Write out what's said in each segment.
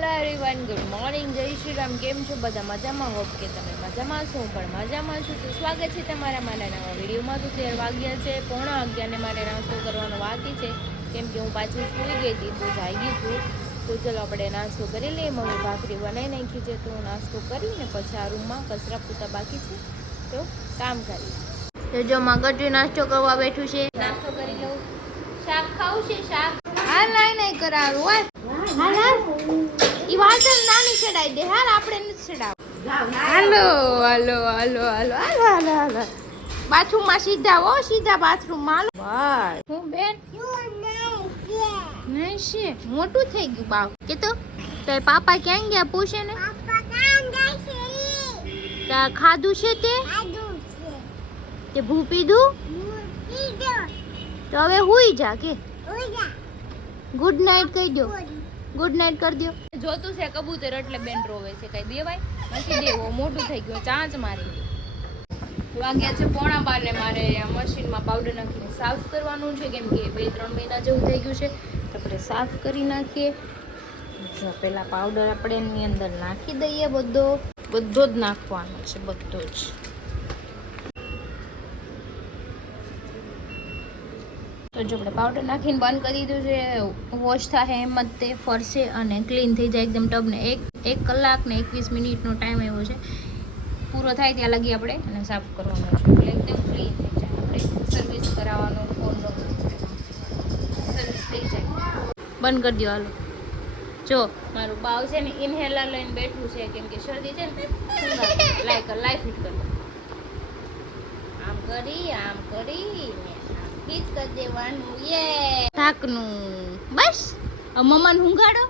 Hello everyone, good morning, જય શ્રી રામ. કેમ છો બધા? મજામાં? હોપ કે તમે મજામાં છો. હું પણ મજામાં છું. તો સ્વાગત છે તમારા મારા નવા વિડીયોમાં. તો 13 વાગ્યા છે, 11:15 ને મારે નાસ્તો કરવાનો બાકી છે, કેમ કે હું પાછી સૂઈ ગઈ હતી તો જાગી છું. તો ચલો આપણે નાસ્તો કરી લઈએ. મમ્મી ભાખરી બનાવી નાખી છે, તો નાસ્તો કરીને પછી આ રૂમમાં કચરા પૂતા બાકી છે તો કામ કરી. તો જો મગજનું નાસ્તો કરવા બેઠું છે. નાસ્તો કરી લઉં. શાક ખાવું છે? શાક હા નહીં કરાવું હોય. હાલ હાલ ઈ વાસણ નાની ચડાઈ દે. હાલ આપણે નથી ચડાવ. હાલો હાલો હાલો હાલો હાલો હાલો હાલો બાથરૂમમાં સીધા હો, સીધા બાથરૂમમાં હાલો. હું બેન નહીં છે, મોટું થઈ ગયું બાવ કે તો પાપા ક્યાં ગયા પૂછે ને. ખાધું છે તે ભૂ પીધું તો હવે હુઈ જા કે ગુડ નાઈટ કહી દો. ગુડ નાઈટ કરી દો. જોતું છે કબૂતર એટલે બેન રોવે છે. કઈ દેવાય નથી દેવો, મોટું થઈ ગયું, ચાંચ મારી ગઈ. વાગ્યા છે 11:15 ને મારે મશીનમાં પાવડર નાખીને સાફ કરવાનું છે, કેમ કે 2-3 મહિના જેવું થઈ ગયું છે. તો આપણે સાફ કરી નાખીએ. જો પેલા પાવડર આપણે એની અંદર નાખી દઈએ. બધો જ નાખવાનો છે, બધો જ. તો જો આપણે પાવડર નાખીને બંધ કરી દીધું છે. વોશ થાય એમ જ તે ફરશે અને ક્લીન થઈ જાય એકદમ ટબને. 1 કલાક ને 21 મિનિટનો ટાઈમ એવો છે. પૂરો થાય ત્યાં લગી આપણે એને સાફ કરવાનો છે, એટલે એકદમ ક્લીન થઈ જાય. આપણે સર્વિસ કરાવવાનો ફોનનો સર્વિસ થઈ જાય. બંધ કરી દો હાલો. જો મારું બાવ છે ને ઇન્હેલર લઈને બેઠું છે, કેમ કે શરદી છે ને. લાઈફ હિટ કરો. આમ કરી હિટ કરી દેવાનું. યે થાકનું બસ. મમ્માને ઊંઘાડો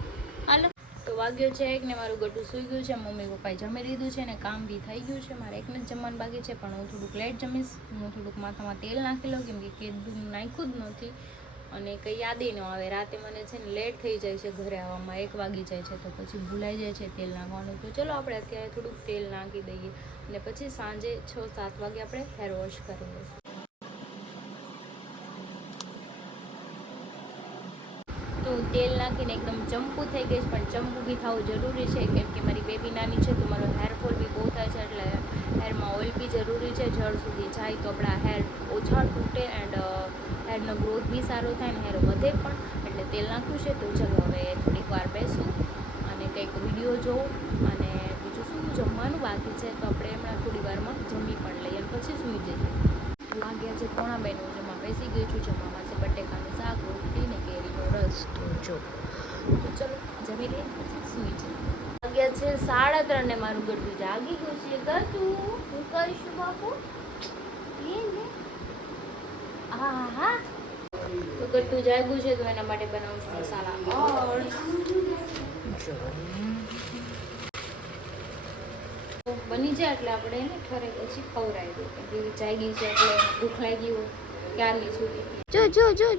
હાલો. તો વાગ્યો છે એક ને મારું ગટું સૂઈ ગયું છે. મમ્મી પપ્પાએ જમી લીધું છે ને કામ બી થઈ ગયું છે. મારે એકને જ જમવાનું બાકી છે, પણ હું થોડુંક લેટ જમીશ. હું થોડુંક માથામાં તેલ નાખી લઉં, કેમ કે કેદું નાખ્યું જ નથી અને કંઈ યાદ ન આવે. રાતે મને છે ને લેટ થઈ જાય છે ઘરે આવવામાં, 1 વાગી જાય છે, તો પછી ભૂલાઈ જાય છે તેલ નાખવાનું. તો ચલો આપણે અત્યારે થોડુંક તેલ નાખી દઈએ અને પછી સાંજે 6-7 વાગે આપણે હેર વોશ કરી લઈશું. તો તેલ નાખીને એકદમ ચંપુ થઈ ગઈ છે, પણ ચંપુ બી થવું જરૂરી છે, કેમ કે મારી બેબી નાની છે તો મારો હેરફોલ બી બહુ થાય છે, એટલે હેરમાં ઓઇલ બી જરૂરી છે. જળ સુધી જાય તો આપણા હેર ઓછા તૂટે એન્ડ હેરનો ગ્રોથ બી સારો થાય ને હેર વધે પણ. એટલે તેલ નાખ્યું છે. તો ચલો હવે થોડીક વાર બેસું અને કંઈક વિડીયો જોઉં અને બીજું શું જમવાનું બાકી છે, તો આપણે હમણાં થોડી વારમાં જમી પણ લઈએ અને પછી સૂઈ જઈએ. વાગ્યા છે 11:30. હું જમવા બેસી ગઈ છું. જમવામાં છે બટેકાનું શાક, રોટલી ને કેરીનો રસ. તો ચલો જમી લઈએ પછી સૂઈ જઈએ. વાગ્યા છે 3:30 ને મારું ગટું જાગી ગયું છે. ગટું હું કરીશું બાપુ લે. હા તો ગટ્ટું જાગ્યું છે, તો એના માટે બનાવું છું મસાલા. બની જાય એટલે આપણે એને ઠરે પછી ખવડાવી દઈએ, કેમ કે જાગી છે એટલે ભૂખ લાગી હોય ક્યારની સુધી.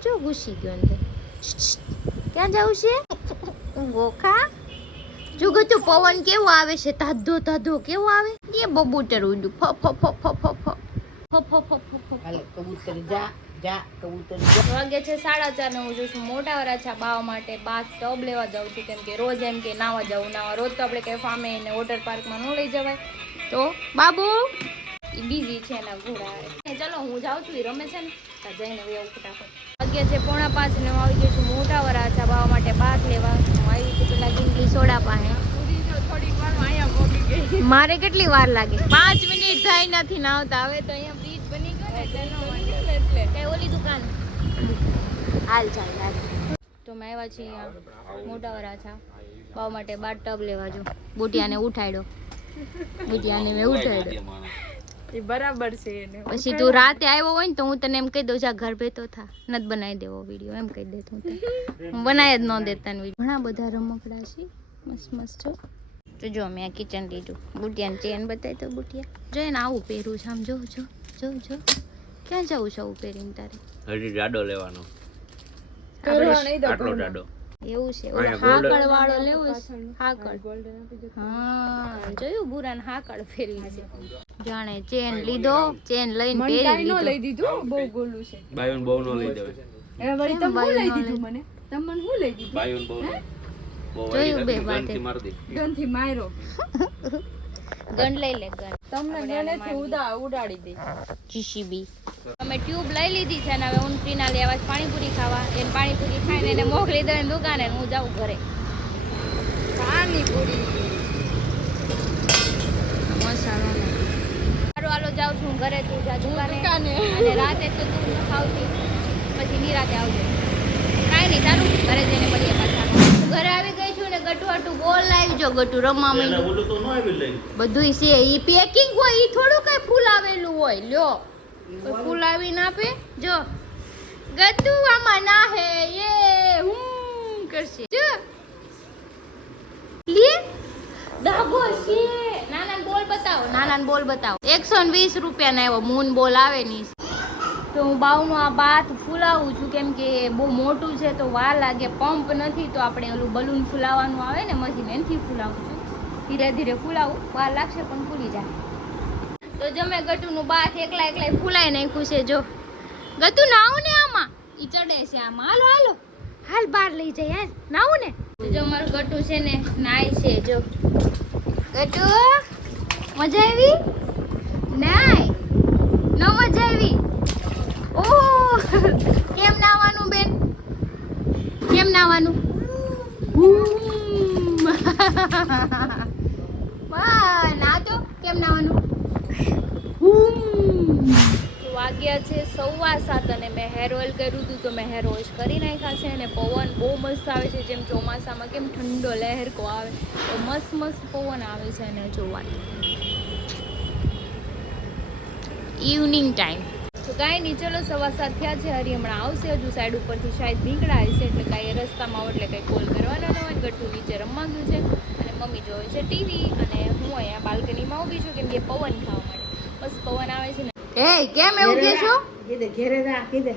જો ઘૂસી ગયો અંદર. ક્યાં જવું છે ગોખા? જો ગતું પવન કેવો આવે છે, તાધો કેવો આવે. એ બબૂતર ઉડ્યું કબૂતર જા. વાગ્યા છે 4:30 ને હું જોઉં છું મોટા વરાછા બાવા માટે બાથ ટબ લેવા જાઉં છું, કેમ કે રોજ એમ કે નાવા જવું. રોજ તો આપણે કંઈ ફાર્મે ને વોટર પાર્કમાં ન લઈ જવાય. તો બાબુ એ બીજી છે એના ઘોડા. ચલો હું જાઉં છું, એ રમે છે ને જઈને હવે ફટાફટ. વાગ્યા છે 4:45 ને હું આવી ગઈ છું મોટા વરાછા બાવા માટે બાથ લેવા. હું આવી છું પેલા જિંદગી સોડા પાસે. મારે કેટલી વાર લાગે? 5 મિનિટ થઈ નથી નાવતા. હવે તો અહીંયા બ્રિજ બની ગયો ને એટલે કઈ ઓલી દુકાન હાલ ચાલ. તો મેં આવ્યા છીએ મોટા વરાછા બાવ માટે બાથ ટબ લેવા. જો બુટિયાને ઉઠાડ્યો. બુટિયાને મેં ઉઠાડ્યો. એ બરાબર છે એને. પછી તું રાતે આવ્યો હોય ને તો હું તને એમ કહી દઉં જા ઘર ભેતો થા, નથી બનાવી દેવો વિડીયો, એમ કહી દેતો હું બનાવી જ ન દેતા ને. ઘણા બધા રમકડા છે મસ્ત જો. તો જો મેં આ કિચન લીધું. બુટિયાને ચેન બતાવી તો બુટિયા જો એને આવું પહેરું છે. આમ જો ક્યાં જવું છે આવું પહેરીને તારે? હજી જાડો લેવાનો. આટલો જાડો એવું છે. ઓલો હાકળ વાળો લેવો છે. હાકળ હા જોયું બુરાને હાકળ ફેરવી છે. જાણે ચેન લીધો, ચેન લઈને પહેરી લીધો. લઈ દીધું બહુ ગોલું છે. બાયુન બહુ નો લઈ દેવે. એ વળી તમે લઈ દીધું મને. તમને હું લઈ દીધું? બાયુન બહુ જોયું બે બાતે ગનથી માર્યો ગન લઈ લે ગન તમને ગનેથી ઉડાડી દે જીસીબી અમે ટ્યુબ લઈ લીધી છે ને હવે હું પ્રિના લેવા જ પાણીપુરી ખાવા એને પાણીપુરી ખાઈને એને મોકલી દઉં દુકાને હું જાઉં ઘરે પાણીપુરી મસાલો હાલો જાઉં છું ઘરે તું જા દુકાને અને રાતે તો તું ન ખાવતી પછી નિરાતે આવજે કાંઈ નહીં ચાલુ ઘરે જઈને મળીએ પાછા ઘરે આવી ગઈ છું ને ગટુ આટું બોલ લાવજો ગટુ રમવા માંડ્યું બધુંય છે ઈ પેકિંગ હોય ઈ થોડું કઈ ફૂલાવેલું હોય લ્યો ફૂલાવી ના આપે જો ગટુ આમાં ના હે યે કરશે જો લે દાબો છે નાના બોલ બતાવો 120 રૂપિયાના એવો મૂન બોલ આવે ની તો હું બાવનું આ બાથ ફૂલાવું છું કેમ કે બહુ મોટું છે તો વાર લાગે પંપ નથી તો આપણે ઓલું બલૂન ફૂલાવાનું આવે ને મશીન એનાથી ફૂલાવું છું ધીરે ધીરે ફૂલાવું વાર લાગશે પણ ફૂલી જાય તો જમે ગટુનું બાથ એકલા ફૂલાઈ નાખ્યું છે જો ગટુ નાવ ને આમાં ઈ ચડે છે આમાં હાલ બહાર લઈ જાય યાર નાવું ને જો મારું ગટુ છે ને નાય છે જો ગટુ મજા આવી નાય ન મજા આવી ઓહ કેમ નાવાનું બેન કેમ નાવાનું વાહ ના તો કેમ નાવાનું વાગ્યા છે 7:15 અને મેં હેર ઓઇલ કર્યું હતું તો મેં હેર વોશ કરી નાખ્યા છે અને પવન બહુ મસ્ત આવે છે જેમ ચોમાસામાં કેમ ઠંડો લહેરકો આવે તો મસ્ત પવન આવે છે અને જોવાનું ઇવનિંગ ટાઈમ તો કાંઈ નહીં ચલો 7:15 થયા છે હરી હમણાં આવશે હજુ સાઈડ ઉપરથી શાયદ નીકળાય છે એટલે કાંઈ રસ્તામાં એટલે કંઈ કોલ કરવાનો ન હોય ગટુ નીચે રમવા ગયું છે અને મમ્મી જોવે છે ટીવી અને હું અહીંયા બાલ્કનીમાં ઊભી છું કેમ કે પવન ખાવા માટે બસ પવન આવે છે ને કેમ એવું કહેશો કીધે ઘેરે જા કીધે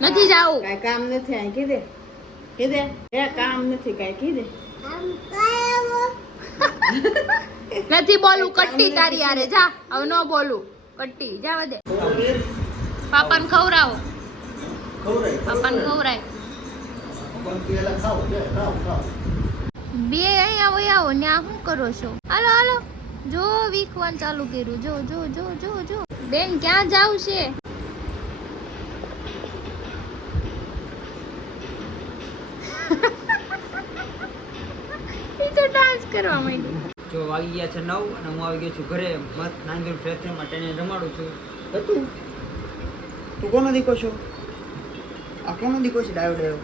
નથી જાવું કાઈ કામ નથી આ કીધે એ કામ નથી કાઈ કીધે નથી બોલું કટ્ટી તારી હારે જા હવે ન બોલું કટ્ટી જા વધે પાપાને ખવરાવો પાપાને ખવરાય બે અહીંયા વયાવો ને આ શું કરો છો હાલો જો વીખવાનું ચાલુ કર્યું જો બેન ક્યાં જાવ છે ઈ તો ડાન્સ કરવા માંડી જો વાગી ગયા છે 9 અને હું આવી ગયો છું ઘરે મસ્ત નાંગર ફ્રેશમાં ટેને રમાડું છું તું કોનો દીકો છો આ કોનો દીકો છે ડાયો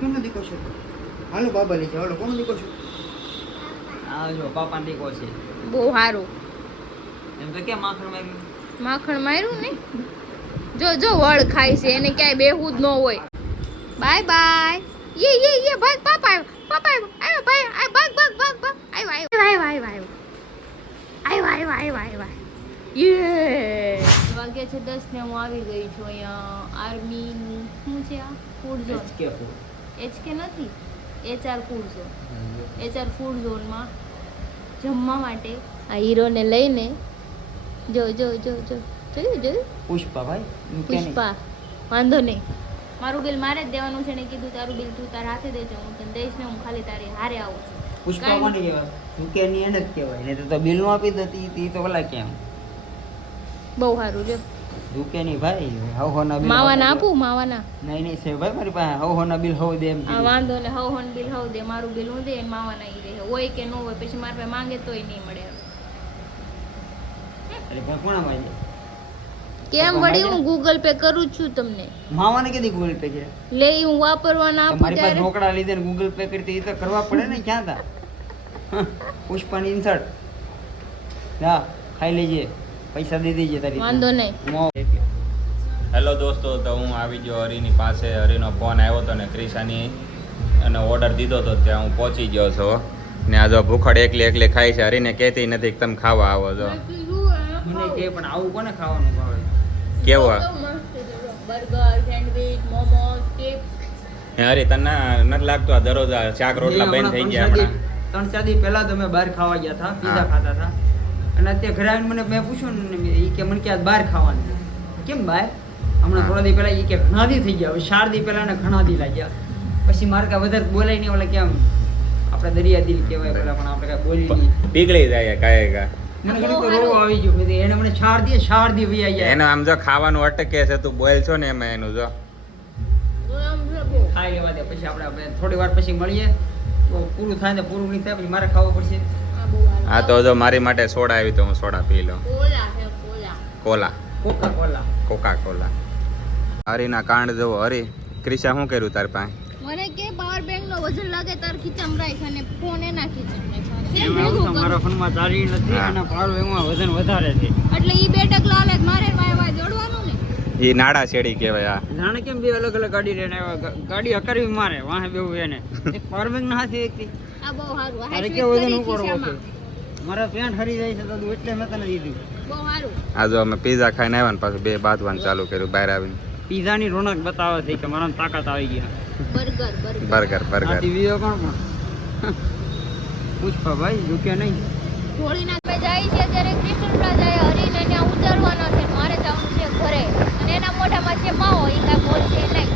કોનો દીકો છે હાલો બાબા લઈ જાઓ કોનો દીકો છો આ જો પાપાનો દીકો છે બહુ સારું એમ તો કે માખણ માર્યું ને જો વળ ખાય છે એને ક્યાંય બેહું જ ન હોય બાય બાય યે ભાગ પાપા આવ્યો ભાઈ આ ભાગ આવ્યો યે વાગ્યા છે 10 ને હું આવી ગઈ છું અહીંયા આર્મી શું છે આ ફૂડ ઝોન HK નથી HR ફૂડ ઝોન માં જમવા માટે આ હીરોને લઈને જો જોયું પુષ્પા ભાઈ પુષ્પા વાંધો નહીં મારું બિલ મારે જ દેવાનું છે ને કીધું તારું બિલ તું તારા હાથે દેજો હું તને દઈશ ને હું ખાલી તારી હારે આવું છું પુષ્પા કોને કહેવાય કે ની એને જ કહેવાય ને તો બિલ નો આપી દેતી તી તો ભલા કેમ બહુ સારું જો દુકે ની ભાઈ હવહોના બિલ માવાના આપું માવાના નહીં છે ભાઈ મારી પાસે હવહોના બિલ હવ દે એમ આ વાંધો ને હવહોન બિલ હવ દે મારું બિલ હું દે ને માવાના ઈ રહે હોય કે ન હોય પછી મારા પાસે માંગે તોય નહીં મળે એટલે ભાઈ કોણ માં કેમ વળી હું ગૂગલ પે કરું છું તમને માવાને કેદી ગૂગલ પે કરે લે હું વાપરવાના આપું મારી પાસે રોકડા લીધે ને ગૂગલ પે કરતી એ તો કરવા પડે ને ક્યાં તા પુષ્પાની ઇન્સર્ટ જા ખાઈ લેજે પૈસા દે દેજે તારી વાંધો નહીં હેલો દોસ્તો તો હું આવી ગયો હરીની પાસે હરીનો ફોન આવ્યો હતો ને ક્રિશાની અને ઓર્ડર દીધો હતો ત્યાં હું પહોંચી ગયો છું ને આ જો ભૂખડ એકલી ખાય છે હરીને કહેતી નથી કે તમે ખાવા આવો છો મને કે પણ આવું કોને ખાવાનું ભાવે કેવું બર્ગર સેન્ડવિચ મોમોસ ચિપ્સ હરી તને નથી લાગતું આ દરરોજ આ શાક રોટલા બંધ થઈ ગયા હમણાં 3-4 દી પહેલા તો મેં બહાર ખાવા ગયા હતા પીઝા ખાતા હતા અને અત્યારે ઘરે આવીને મને મેં પૂછ્યું ને એ કે મને કે આજ બહાર ખાવાનું કેમ બહાર હમણાં થોડા દી પહેલા એ કે ઘણા દી થઈ ગયા હવે 4 દી પહેલા ને ઘણા દી લાગ્યા પછી મારે કાંઈ વધારે બોલાય નહીં, ઓલા કેમ આપણે દરિયા દિલ કહેવાય પેલા, પણ આપણે કાંઈ બોલી નહીં. પીગળી જાય કાંઈ મને ઘણું રોવું આવી ગયું પછી એને મને છાડ દી વહી આવી જાય. એનો આમ જો ખાવાનું અટકે છે, તું બોલ છો ને એમાં એનું જો ખાઈ લેવા દે, પછી આપણે થોડી વાર પછી મળીએ તો પૂરું થાય ને પૂરું નહીં થાય પછી મારે ખાવું પડશે. હા તો જો મારી માટે સોડા આવી તો હું સોડા પી લઉં. Cola Coca Cola. હરીના કાંડ જવો. હરી ક્રિશા શું કર્યું તાર પાસે? મને કે પાવર બેંક નો વજન લાગે તાર ખીચામાં રાખ અને ફોન એના ખીચામાં એમાં એવું છે, મારા ફોનમાં ચાર્જિંગ નથી અને પાડો એમાં વજન વધારે છે. એટલે ઈ બેટક લાલે મારે વાય જોડવાનું ને. એ નાડા શેડી કહેવાય. આ જાણે કેમ બે અલગ અલગ ગાડી લઈને આવ્યા, ગાડી હકારવી મારે વાહે બેવું એને એક પાવર બેંક ના હાથે એકથી. આ બહુ સારું. તારે કે વજન ઉપાડવો છે, મારા પેન્ટ હરી જાય છે તો એટલે મેં તને દીધું. બહુ સારું. આ જો અમે પીઝા ખાઈને આવ્યા ને પાછું બે બાંધવાનું ચાલુ કર્યું બહાર આવીને. પીઝાની રોનક બતાવે છે કે મારામાં તાકાત આવી ગયા. Burger burger. વિડિયો કોણ પણ પૂછપા ભાઈ રૂપિયા નહીં. થોડી ના અમે જાય છે ત્યારે ક્રિસ્ટલ પ્લાઝાએ હરીને ત્યાં ઉતરવાના છે, મારે જવાનું છે ઘરે અને એના મોઢામાં છે માવો, ઈ કાંઈ બોલ છે નહીં.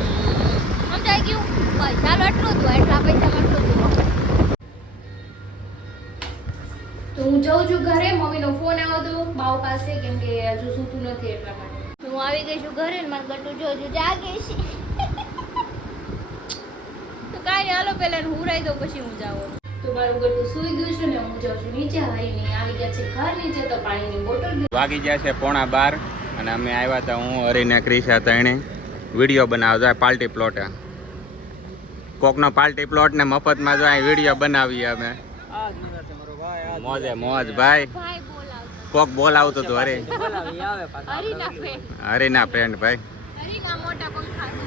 સમજાઈ ગયું? બસ ચાલો એટલું જ હોય, એટલા પૈસામાં એટલું જ હોય. તો હું જઉં છું ઘરે. મમ્મીનો ફોન આવ્યો હતો બાવ પાસે, કેમ કે હજુ સૂતું નથી એટલા માટે. હું આવી ગઈ છું ઘરે ને મારું ગટ્ટુ જોજો જાગે છે. તો કાંઈ નહીં, હાલો પહેલા હું હુરાઈ દઉં પછી હું જાઉં. તો મારું ગટ્ટુ સૂઈ ગયું છે ને હું જાઉં છું નીચે. હરીની આવી ગયા છે ઘર નીચે, તો પાણીની બોટલ વાગી ગયા છે 11:30 અને અમે આવ્યા હતા હું હરીને ક્રિશા ત્રણે વિડીયો બનાવવા જાય પાર્ટી પ્લોટ. કોકનો પાર્ટી પ્લોટ ને મફતમાં જાય વિડીયો બનાવીએ અમે. મોજે મોજ ભાઈ. ભાઈ બોલાવતો. કોક બોલાવતું હતું. હરી હરીના ફ્રેન્ડ, હરીના ફ્રેન્ડ ભાઈ. હરીના મોટા પંખા છે.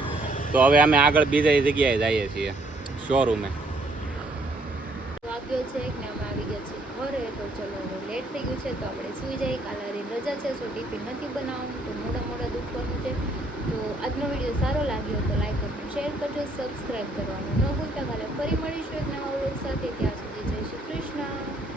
તો હવે અમે આગળ બીજા જગ્યાએ જઈએ છીએ શોરૂમે. વાગ્યો છે કે અમે આવી ગયા છે ઘરે. તો ચલો હવે લેટ થઈ ગયું છે તો આપણે સૂઈ જઈએ. કાલે હરીને રજા છે, સો ટિફિન નથી બનાવવાનું, તો મોડા દુખવાનું છે. તો આજનો વિડીયો સારો લાગ્યો તો લાઈક કરજો, શેર કરજો, સબસ્ક્રાઈબ કરવાનું ન ભૂલતા. કાલે ફરી મળીશું એક નવા વ્લોગ સાથે. ત્યાં સુધી જય શ્રી કૃષ્ણ.